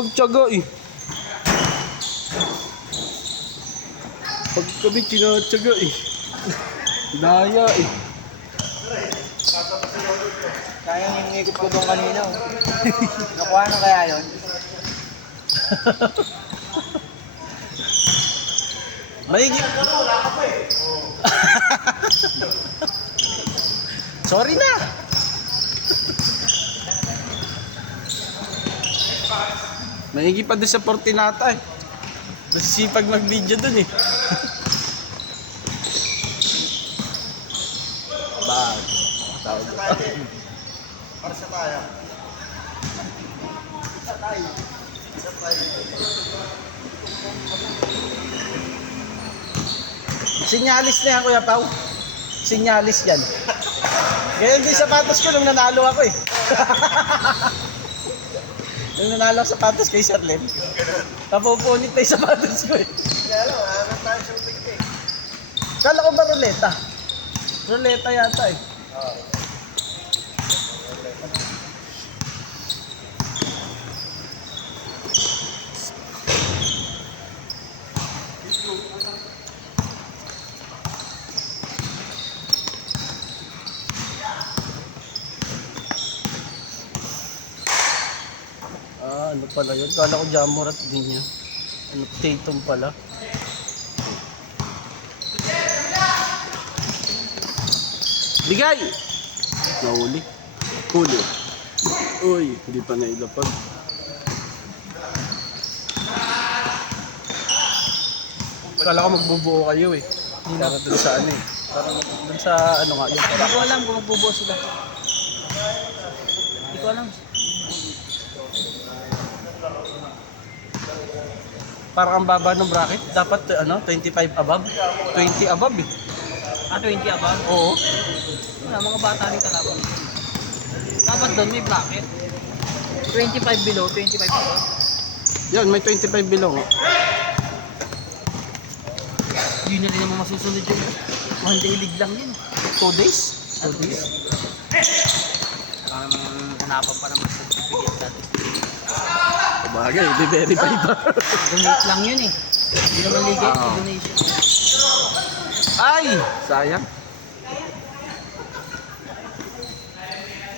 magtiyaga eh. Pag kami tinatyaga eh. Daya eh. Sayang yung ikot ko doon kanina. Nakuha na kaya yun? Mahigit. Sorry na. Mahigit pa doon sa Fortinata eh. Masisipag mag-video doon eh. Bag. Tawag. Para sa tayo. Sa tayo. Sa tayo. Sinyalis na yan, Kuya Pao. Sinyalis yan. Ganyan din sapatos ko nung nanalo ako eh. Nung nanalo ako sapatos kay Sir Len. Napupunit na yung sapatos ko eh. Kaya lang, hanap tayo sa utik eh. Kala ko ba ruleta? Ruleta yata eh. Ano pala yun? Kala ko jamurat din niya. Ano, tatum pala. Bigay! Nahuli. Huli. Uy, hindi pa nailapag. Kala ko magbubuo kayo eh. Para dun sa ano eh. Parang dun sa ano nga yun. Hindi ko alam kung magbubuo sila. Hindi ko alam. Parang ang baba ng bracket. Dapat ano, 25 above. 20 above eh. 20 above? Oo. Wala, mga bata rin kalaban. Dapat doon may bracket. 25 below, 25 above. Yan, may 25 below. Yun na rin naman masusunod yun. One day league lang yun. 2 days? 2 days? Hanapan pa naman sa certificate natin. Bagay, i-verify ba? Donate lang yun eh. Hindi naman legal, donation. Ay! Sayang.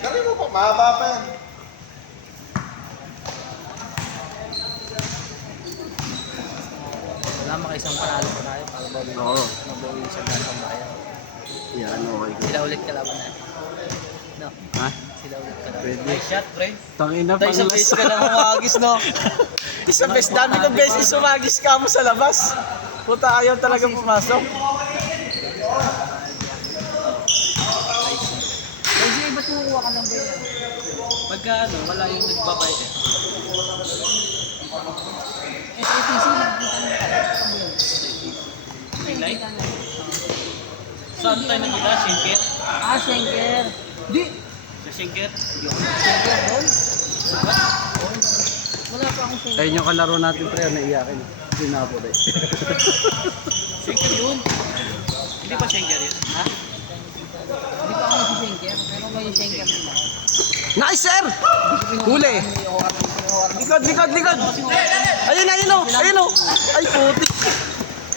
Gawin mo pa, mahaba pa yan. Wala makaisang panalo pa tayo para Oo. mabawi sa gantong bayan. Yan, okay. Sila ulit kalaban natin. No, Ha? sila ulit kalaban. Pwede. Nice shot, pre. Tangina Tayo isang beses ka na humagis, no? Isang beses, dami ng beses sumagis ka mo sa labas. Puta, ayaw talaga pumasok. Kasi ba't kukuha ka ng bayan? Pagka ano, wala yung nagbabayad eh. SATC, nagkita mo ka. May light? Saan tayo nagkita? Schenker? Schenker. Di! Sa Schenker? Schenker, doon? Wala pa akong Schenker. Ayun yung kalaro natin pre, naiyakin. Hindi na po rin. Schenker yun. Hindi pa Schenker yun? Ha? Hindi pa ako nasi-Schenker, pero may Schenker nila. Nice, sir! Huli! Likod, likod, likod! Ayun, ayun o! Ayun o! Ay, puti!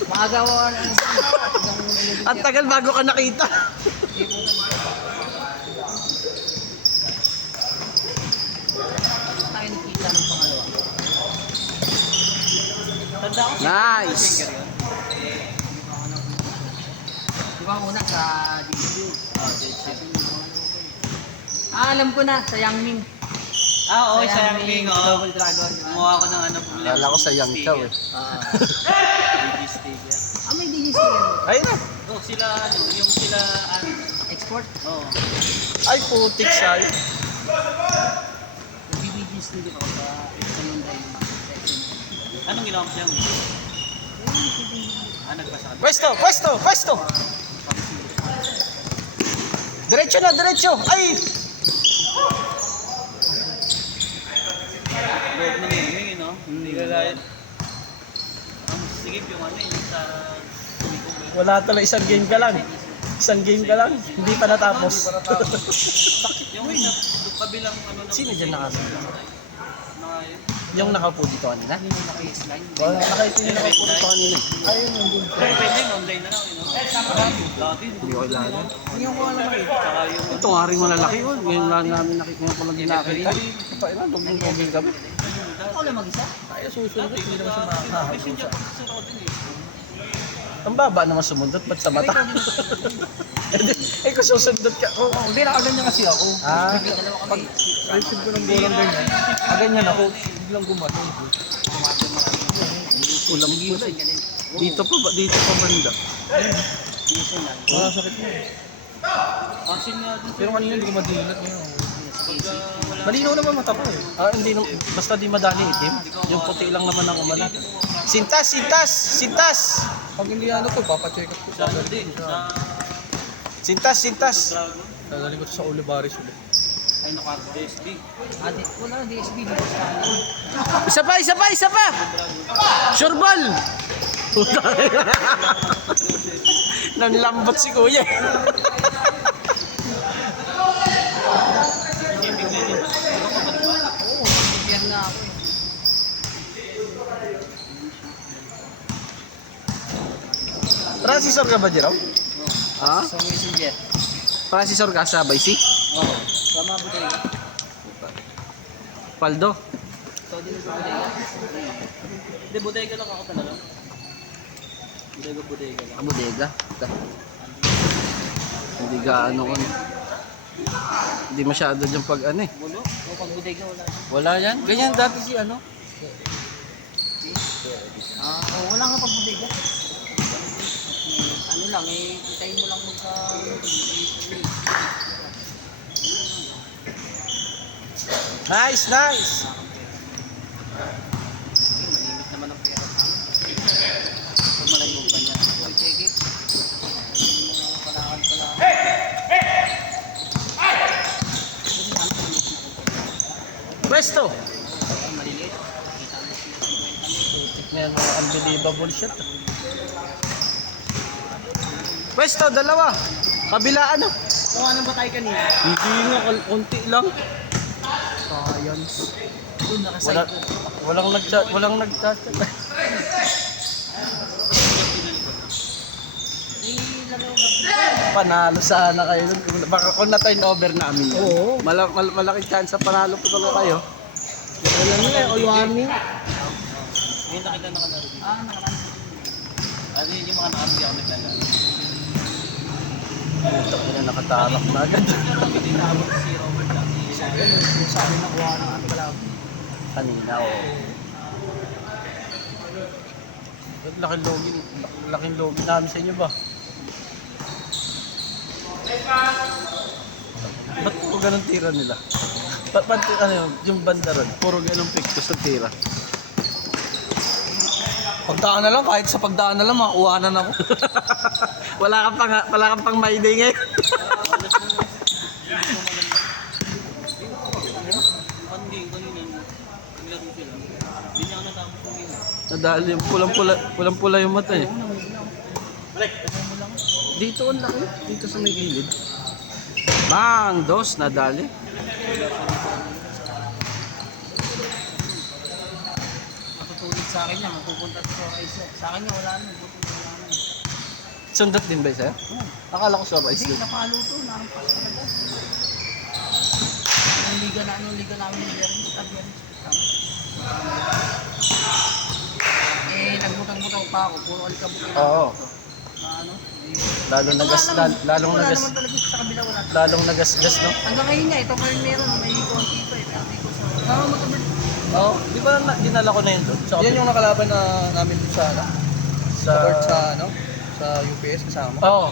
Makagawa na Ang tagal bago ka nakita. tayo nakita ng pangalawa. Tanda ko Nice! Schenker yun. Di ba una sa DCU? Alam ko na, sa Yangming. Oo, sa Yangming. Double Dragon. Gumawa ko ng ano. Kala ko sa Yang Chow eh. Digistave yan. May Digistave yan. Ayun na! Oh, sila ano, yung sila export? Oo. Ay, putik sa'yo. Digistave ako sa Hyundai. Anong ginawa mo siya? Nagpasa ka. Pwesto! Pwesto! Pwesto! Diretso na! Diretso! Ay! Loob ng gaming, no? Hindi ka lahat. Ang sigip yung ano, yung sa... Wala talaga, isang game ka lang. Isang game ka lang, hindi pa natapos. Yung isa, kabilang ano... Sino dyan nakasama? Yung nakaupo dito kanina? Ano yung naka-slime? Wala, nakita yung nakaupo dito kanina eh. Ayun, nandun. Pwede, online na lang. Dati, Hindi ko kailangan. yung ko alam eh. Saka yung... Ito nga rin malalaki yun. Ngayon lang namin nakita ko lang ginakita. Ito ina, dugong-dugong kami. Ako lang mag-isa? Tayo susunod, hindi naman siya makakahaw. Messenger pa sa ako din eh. Ang baba naman sumundot, ba't sa mata? Eh kung susundot ka, oh. Hindi, nakaganyan kasi ako. Ah, Pag receive ko ng bolang ganyan. Ganyan ako, biglang gumano. Ulam pula eh. Dito pa banda. Sakit mo eh. Asin nga dun. Pero kanina hindi ko madilat ngayon. Malinaw naman mata ko eh. Hindi, basta di madali itim. Yung puti lang naman ang umalat. Sintas, sintas, sintas! Pag hindi ano to, papacheck up ko sa Hindi, sa... Sintas, sintas! Dadali ko to sa Olivares ulit. Ay, nakarto. DSD. Wala na DSD. Isa pa, isa pa, isa pa! Sure ball! Nanlambot si kuya. Oo, bigyan na ako eh. Transistor ka ba, Jero? Ha? Sa messenger. Transistor ka sa Vice? Oo. Sama bodega. Paldo? Ikaw din sa bodega. Hindi, bodega lang ako talaga. Bodega lang. Bodega. Hindi gaano ko. Hindi masyado dyan pag ano eh. Bulo? O pag bodega wala. Wala yan. Ganyan dati si ano. Wala nga pag bodega. Ano lang eh, hintayin mo lang magka... Nice, nice! Malimit naman ang pera sa akin. Pag malayo pa niya. Oy, check it. Yung mga palakad. Pwesto! Ay, maliliit. Kita mo siya. Check na yan, mga unbelievable shot. Pwesto, dalawa. Kabilaan na. So, anong ba tayo kanina? Hindi nga, konti lang. Science. Doon, Wala, walang nag-chat, walang nag-chat. Panalo sana kayo. Baka kung na-turn over namin yun. Oo. Malaking chance sa panalo po talaga kayo. Wala nila eh, all warning. May nakita nakalaro dito. Nakalaro. Ano yun yung mga nakalaro ako naglalaro? Puta ko na nakatarak na agad. Pero kami din naabot si Robert lang. Yung sa amin nakuha ng ating kalaban. Kanina, oo. Laking logi namin sa inyo ba? Ba't po ganun tira nila? Ba't ano yun, yung banda ron, puro ganun picture sa tira. Pagdaan na lang, kahit sa pagdaan na lang, makuha na ako. wala kang pang my day ngayon. Hindi, kanina naglaro sila. Hindi niya ako natapos yung game. Nadali yung pulang-pula yung mata eh. Dito ang laki, dito sa may gilid. Bang! Dos, nadali. Matutulid sa akin yan, mapupunta sa Rise. Sa akin yan, wala na. Wala na. Sundot din ba sa'yo? Akala ko surprise Hindi, din. napalo to. Narampas talaga. Anong liga namin ni Bernis? Nagbutang-butang pa ako. Puro alikabok yung Oo. ano? Lalong Wala naman talaga sa kabila, wala. lalong nagasgas, no? Hanggang ngayon nga, ito pa rin meron. May konti pa eh. Pero di ko sa... Magkabal. Oo, di ba dinala ko na yun doon? Sa Yan yung nakalaban na namin dun sa, ano, sa sa, ano, sa UPS kasama. Oo.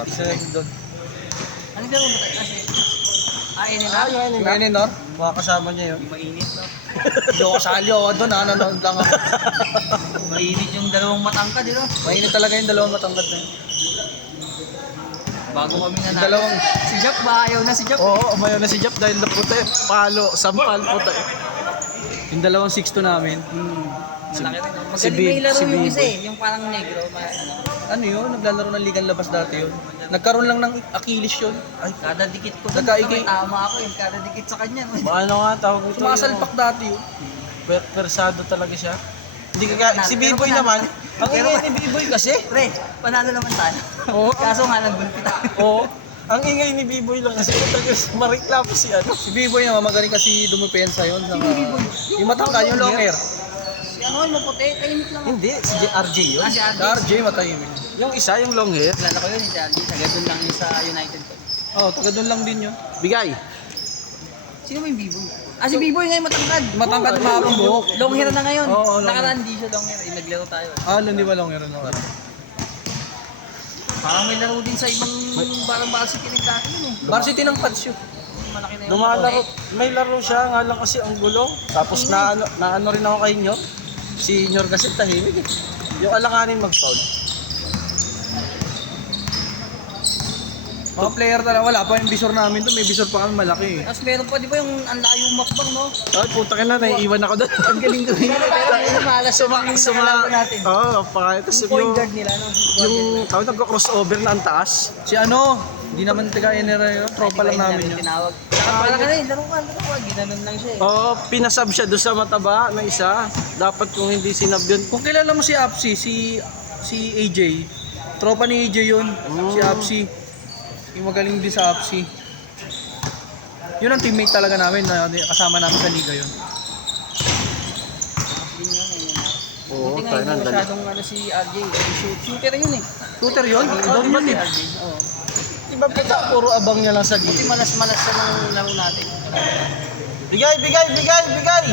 Isa doon. Ano gano'n ba tayo? Kasi... Nila? Yung Yung Eninor, mga kasama niya yun. Yung mainit, no? hindi ako kasali ako doon, nanonood lang ako. Mainit yung dalawang matangkad, di ba? Mainit talaga yung dalawang matangkad na yun. Bago kami na Dalawang, Si Jack ba? Ayaw na si Jack. Oo, umayaw na si Jap dahil naputa eh. Palo, sampal, puta. yung dalawang 6'2 namin. Malaki rin. si Magaling Bib- may laro si yung Biboy. isa eh. Yung parang negro. Ano, Ano yun, naglalaro ng ligang labas dati yun. Nagkaroon lang ng Achilles yun. Ay, kada dikit ko. Nagkaigi- May tama ako yun. Kada dikit sa kanya. No? Ano nga tawag ito? sumasalpak dati yun. Persado talaga siya. Hindi ka si B-Boy naman. Ang ingay ni B-Boy kasi. Pre, panalo naman tayo. Oo. Kaso nga nagulpi tayo. Oo. Ang ingay ni B-Boy lang kasi tagas mariklamo si ano. Si B-Boy naman, magaling kasi dumipensa yun. Sino B-Boy? Yung matangka, yung long hair. Si ano, yung maputi, tahimik lang. Hindi, si RJ yun. Si RJ. Si RJ matahimik. Yung isa, yung long hair. Kilala ko yun, si RJ. Taga doon lang yun sa United ko. Oo, taga doon lang din yun. Bigay. Sino ba yung B-Boy? Si B-Boy ngayon matangkad. Matangkad, Oo, mahabang ayun. buhok. Long hair na ngayon. Oo, long hair. Nakaraan di siya long hair. Naglaro tayo. Hindi ba long hair na lang? Parang may laro din sa ibang parang varsity rin dati yun eh. Varsity ng Pats yun. Malaki na yun. Lumalaro, may laro siya, nga lang kasi ang gulo. Tapos na ano rin ako kay Nyor. Si Nyor kasi tahimik eh. Yung alanganin mag-foul. Mga player talaga, wala pa yung visor namin doon. May visor pa kami malaki eh. Tapos meron pa di ba yung ang layo makbang no? Ay, puta ka na, naiiwan ako doon. Ang galing ko rin. Pero yung malas yung nakalaban natin. Oo, pakaya. Tapos Yung point yung, guard nila no? yung tawag nagko-crossover na ang taas. Si ano, hindi naman taga-NRA yun. Tropa lang namin yun. Tinawag. Saka parang ano eh, laro ka. Ginanon lang siya eh. Oo, pinasab siya doon sa mataba na isa. Dapat kung hindi sinab yun. Kung kilala mo si Apsi, si AJ, tropa ni AJ yun, si Apsi. Yung magaling din sa Apsi. Yun ang teammate talaga namin, na kasama namin sa liga yun. Yun yun eh. Oo, Buti nga tayo hindi na. masyadong ano si RJ. Shooter yun eh. Shooter yun? Oo, Doon di ba yun si eh. RJ? Oo. Iba puta, puro abang niya lang sa Buti gilid. malas-malas sa ng laro natin. Bigay, bigay, bigay, bigay!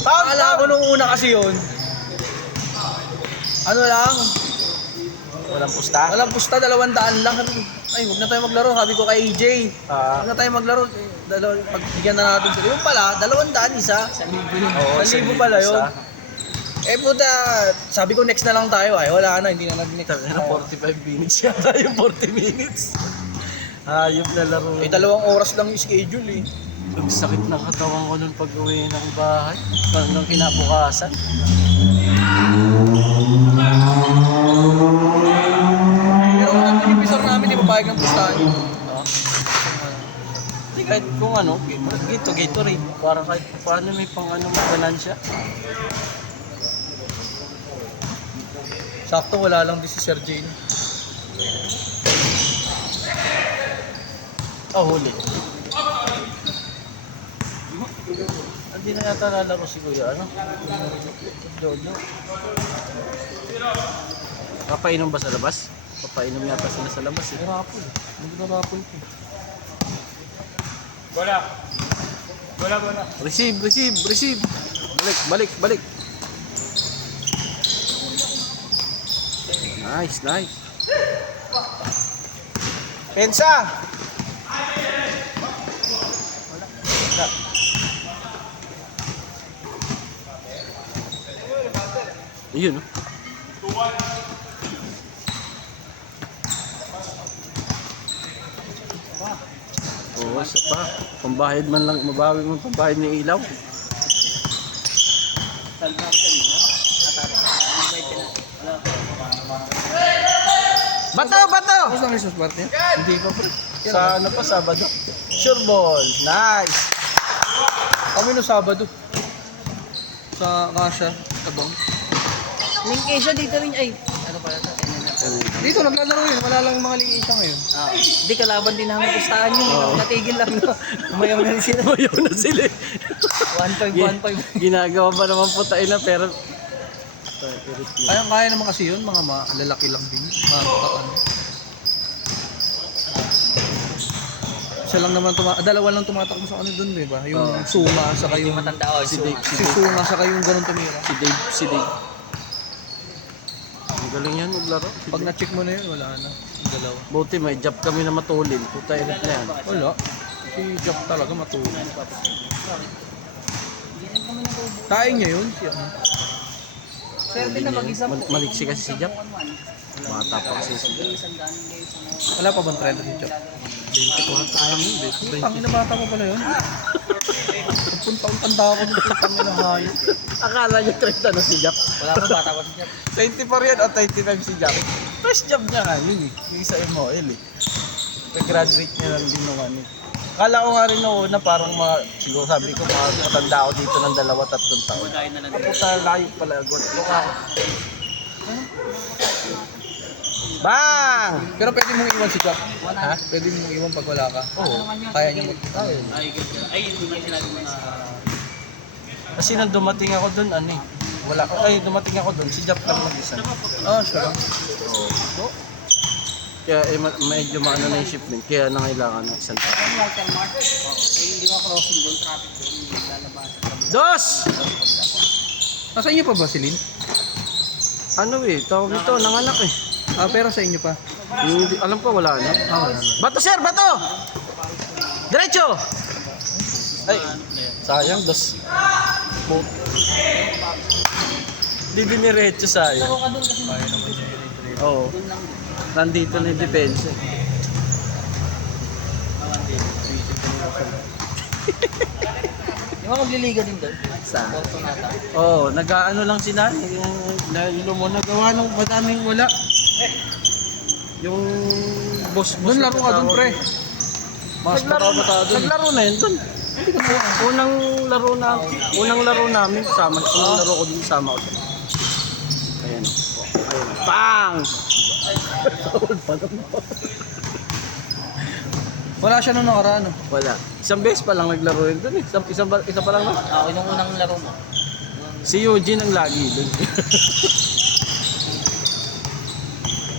Foul, Akala ko foul! nung una kasi yun, ano lang, Walang pusta. walang pusta, 200 lang. Ay, huwag na tayo maglaro. Sabi ko kay AJ, Ah, huwag na tayo maglaro. Pagbigyan na natin sila. Yung pala, 200 isa. Sa libo yun. oo, 1,000 pala yun. Puta, sabi ko next na lang tayo. Ay, wala na, hindi na nag-next. Sabi na 45 minutes yata yung 40 minutes. Hayop na laro. 2 oras lang yung schedule eh. Ang sakit ng katawan ko nung pag-uwi ng bahay. Nung kinabukasan. Pero kung nandun yung visor namin, di papayag ng pustahan. Ah. Hindi kahit kung ano, gito rin. Para kahit paano may pang ano ganansya. Sakto, wala lang din si Sir Jane. Huli. Hindi na yata lalaro si Kuya, ano? Jojo. Papainom ba sa labas? Papainom yata sila sa labas eh. Rapol. Nag-rapol ko. Receive, receive, receive. Balik, balik, balik. Nice, nice. Pensa! Yun, no? Oo, isa pa. Pambahid man lang, mabawi mo pambahid ng ilaw. Salve natin kanina. Nag-buy ka na. Bato, bato! Tapos lang yung sport niya? Hindi pa pre. Sa ano pa, Sabado? Sure ball. Nice! Kami no Sabado. Sa Kasha, Tabang. Link Asia dito rin. Ay, ano pala ito? Dito naglalaro yun, wala lang yung mga liisa ngayon. Hindi, kalaban din namin pustahan yun. Natigil lang. No? Umayaw na rin sila. Mayaw na sila eh. 1-5, 1-5. Ginagawa pa naman po tayo na pero... Kaya naman kasi yun, mga lalaki lang din. Mga ano. Isa lang naman, dalawa lang tumatakbo sa ano dun, di ba? Yung Suma, saka Yung yung... matanda o. Si Dave, Si Suma, saka yung ganun tumira. Si Dave. Ang galing yan, maglaro. Si Pag Dave. na-check mo na yun, wala na. Yung dalawa. Buti may job kami na matulin. Puta init na yan. Wala. Si Jack talaga matulog. Kain niya yun, si ano. Swerte na mag-isa po. Maliksi kasi si Jap. Bata pa kasi si Jap. Wala pa bang 30 si Jack? 24 pa lang yun. Tangin na bata pa pala yun. Punta-un tanda ako dito, tangin na hayop. Akala niya 30 na si Jap. Wala pa, bata pa si Jeff. 24 yan o 25 si Jap. First job niya nga yun eh. Yung sa MOL eh. Nag-graduate niya lang din nung ano. Kala ko nga rin noon na parang siguro sabi ko matanda ako dito ng 2-3 taon. Dahil na lang. Tapos sa layo pala, look ako. Bang! Pero pwede mong iwan si Jack. Ha? Pwede mong iwan pag wala ka. Oo. Kaya niya mag... Ay, ganyan. Ay, hindi nga sinabi mo na... Kasi nang dumating ako doon, ano eh. Wala ko. Ay, dumating ako doon, si Jap lang mag-isa. Siya lang. Oo. Kaya medyo maano na yung shipment, kaya nangailangan ng isang tao. Ang Walter Mart. Ay, hindi ka crossing doon, traffic doon. Hindi lalabasan. Dos! Nasa inyo pa ba si Lin? Ano eh, tawag ito, nanganak eh. Pero sa inyo pa. Hindi, alam ko wala na. Wala na. Bato sir, bato! Diretso! Ay, sayang, dos. Di diniretso sayang. Pero ka doon kasi Kaya naman siya yun. Oo, doon lang. nandito na yung depensa. Di ba magliliga din doon? Sa? Fortunata. Oo, nag-ano lang sila. Nahilo mo, nagawa ng madaming wala. Yung boss Doon laro ka doon, pre. Mas makabata doon. Naglaro na yun doon. Unang laro namin kasama. Unang laro ko din kasama ko. Ayan. Ayan. Bang! Wala siya nung nakaraan. Wala. Isang beses pa lang naglaro yun doon eh. Isa pa lang. Ah, yung unang laro mo. Si Eugene ang lagi doon.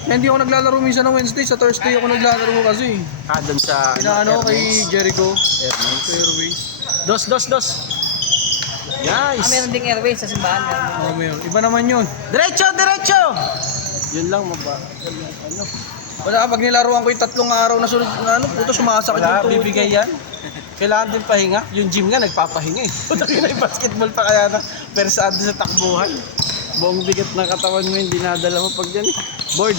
Hindi ako naglalaro minsan ng Wednesday. Sa Thursday ako naglalaro kasi. Doon sa Inaano ko kay Airmains. Jericho. Airmains. Sa Airways. Dos. Ah, Nice. meron ding airways sa simbahan. Mayroon. Iba naman yun. Diretso! Yun lang ano. Wala, pag nilaruan ko yung 3 araw na sunod na ano, puto sumasakit yung Wala, tuhod bibigay ko. yan. Kailangan din pahinga. Yung gym nga, nagpapahinga eh. Putang ina, yung basketball pa kaya na persado sa takbuhan. Buong bigat ng katawan mo, hindi nadala mo pag yan eh. Board.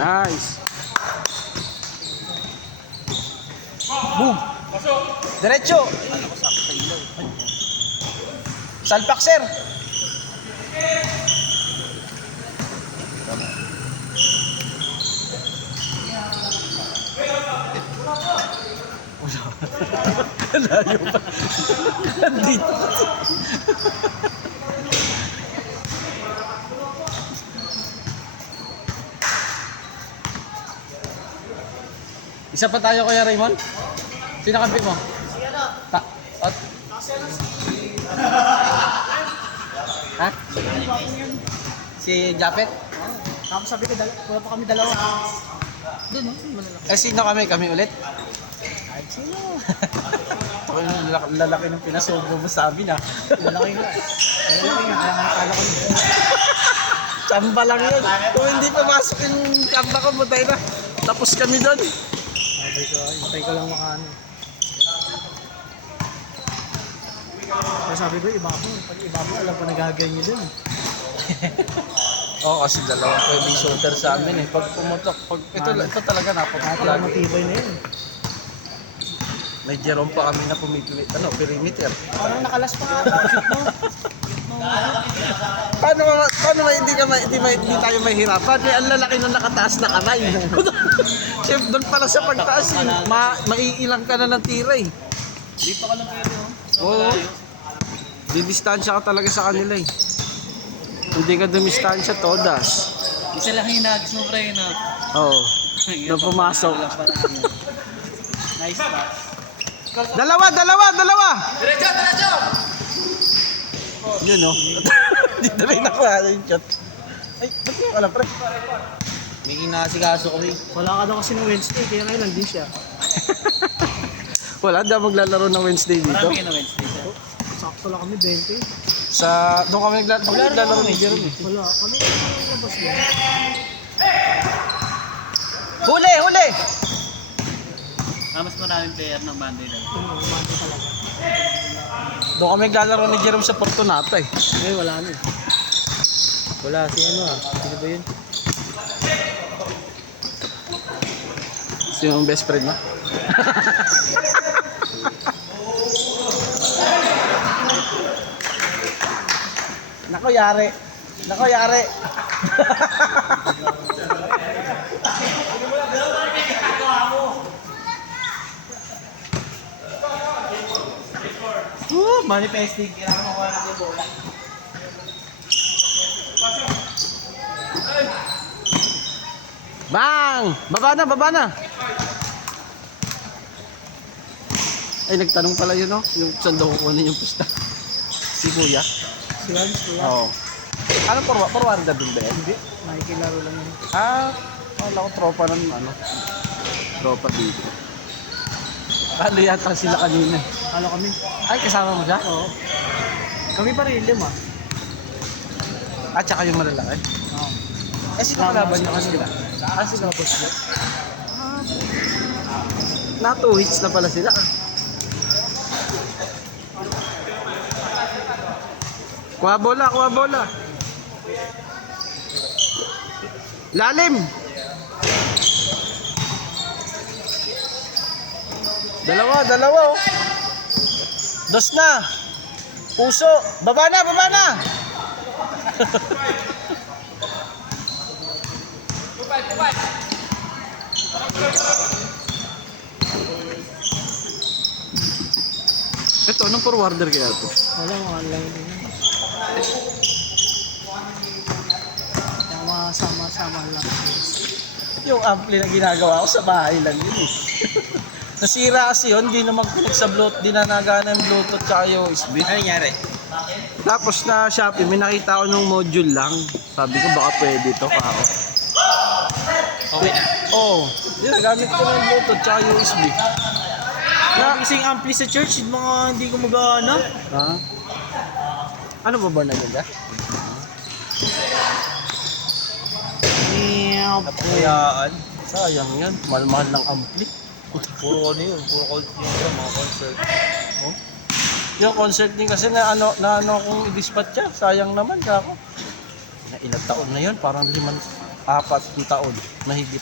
Nice. Boom. Diretso. Salpak, sir. Layo pa. Nandito kasi. Isa pa tayo Kuya Raymond? Sino kampi mo? Ha? Si Japet? Tapos sabi ko, wala pa kami dalawa. Doon, no? Malalaki. Eh sino kami? Kami ulit? Ay, sino? Ako yung lalaki ng pinasubo mo sa amin ah. Malalaki nga. Malalaki nga, kaya nakakala ko yun. Tsamba lang yun. Kung hindi pumasok yung tsamba ko, mutay na. Tapos kami doon. Hintay ko lang makaano. Kaya sabi ko, iba ko. Pag iba ko, alam pa nagaganyan dun. Oo, kasi dalawang pwedeng shooter sa amin eh. Pag pumutok, ito talaga napapagpala. matibay na yun. May Jerome pa kami na perimeter. Parang nakalas pa ka. Shoot mo. Paano hindi tayo mahirapan? Eh, ang lalaki nung nakataas na kamay. Chef, doon pala sa pagtaas eh. Maiilang ka na ng tira eh. Dito ka lang pero. Oo. Didistansya ka talaga sa kanila eh. Hindi ka dumistansya, todas. Isa lang yung nagis mo, pre, na. Oo. Na pumasok. Nice pass. Dalawa! Diretso! Yun o. Dito rin nakuha yung shot. Ay, ba't yung alam, pre? May inasikaso kami. Wala ka daw kasi ng Wednesday, kaya ngayon nandun siya. Wala, daw maglalaro ng Wednesday dito. Marami ka ng Wednesday, sir. Sakto lang kami, 20. Doon kami naglalaro ni Jerome eh. Wala, kami labas yan. Huli! Mas maraming player ng Monday na. Doon kami naglalaro ni Jerome sa Fortunata eh. Ngayon, wala na eh. Wala, si ano ah. Sino ba yun? Sino ang best friend mo? Nako, yari. Manifesting, kailangan makuha natin yung bola. Bang! Baba na, baba na! Ay, nagtanong pala yun, no? Yung saan daw kukunin yung pusta. Si Kuya. Si Lance, kuya. Oo. Ano, forward na dun ba yan? Hindi. Nakikilaro lang yun. Ah, wala ko tropa ng ano. Tropa dito. Halo yata sila kanina. Ano kami? Ay, kasama mo siya? Oo. Kami pa rin, 5. At saka yung malalaki. Oo. Eh, sino kalaban niyo kasi sila? Ah, sila po sila. Na 2 hits na pala sila. Kuha bola, kuha bola. Lalim. Dalawa oh. Dos na. Puso. Baba na, baba na. Ito, anong forwarder kaya ito? Wala, mga online din yun. Kaya mga sama-sama lang. Yung ampli na ginagawa ko sa bahay lang yun eh. Nasira kasi yun, di na mag-connect sa Bluetooth, di na nagana yung Bluetooth tsaka USB. Ano nangyari? Tapos na Shopee, may nakita ko nung module lang. Sabi ko baka pwede to kako. Okay na. Oo, di na gamit ko na yung Bluetooth tsaka USB. Na, isang ampli sa church, yung mga hindi ko mag-ano. Ha? Ano ba ba na yun? Napayaan. Sayang yan, mahal-mahal ng ampli. Puro ano yun, puro cold yung mga concert. Oh. Yung concert din kasi na ano kung i-dispatch siya, sayang naman kako. Na ilang taon na yun, parang 4 taon na higit.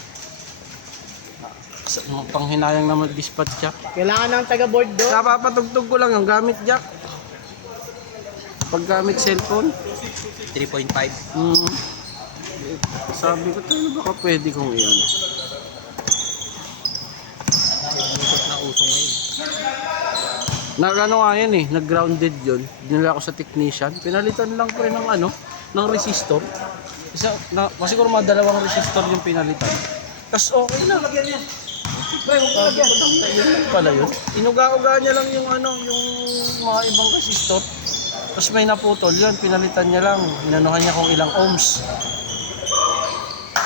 Panghinayang na mag-dispatch siya. Kailangan ng taga-board doon. Napapatugtog ko lang yung gamit jack. Paggamit cellphone. 3.5. Sabi ko tayo baka pwede kong iyan. Bluetooth na uso ngayon. Nag-ano nga yan eh, nag-grounded yun. Dinala ko sa technician. Pinalitan lang ko rin ng ano, ng resistor. Kasi siguro mga 2 resistor yung pinalitan. Tapos okay na. Yun lang pala yun. Inuga-uga niya lang yung ano, yung mga ibang resistor. Tapos may naputol yun, pinalitan niya lang. Inanuhan niya kung ilang ohms.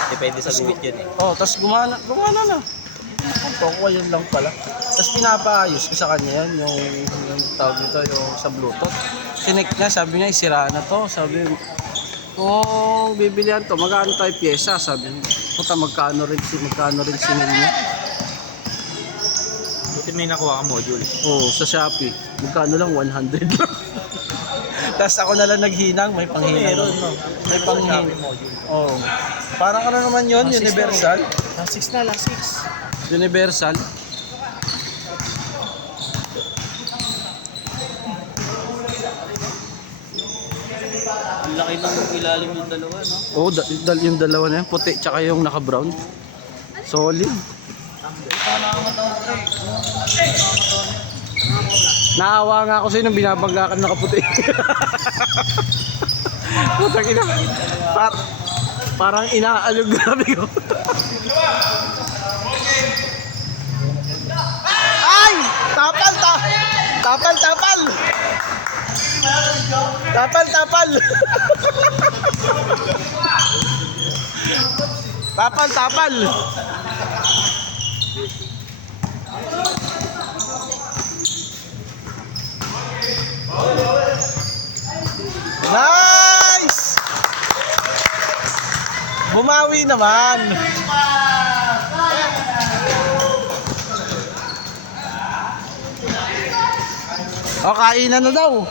Depende sa gumit yun eh. Oh, tapos gumana na. Ang toko, yun lang pala. Tapos pinapaayos ko sa kanya yan, yung tawag nito, yung sa Bluetooth. Connect niya, sabi niya, isira na to. Sabi, kung bibilihan to, magkano tayo pyesa? Sabi niya, puta, magkano rin sinil niya. Buti may nakuha ka module. Oo, sa Shopee. Magkano lang? 100 lang. Tapos ako na lang naghinang, may panghinang. May panghinang. Oo. Parang ano naman yun, universal. Last 6 na, last 6. Universal. Ang laki ng ilalim yung dalawa, no? Oo, yung dalawa na yan, puti tsaka yung naka-brown. Solid. Naawa nga ako sa'yo nung binabangga ka ng nakaputi. Putang ina. Parang inaalog grabe ko. Ay! Tapal! Tapal! Tapal! Nice! Bumawi naman. O, kainan na daw.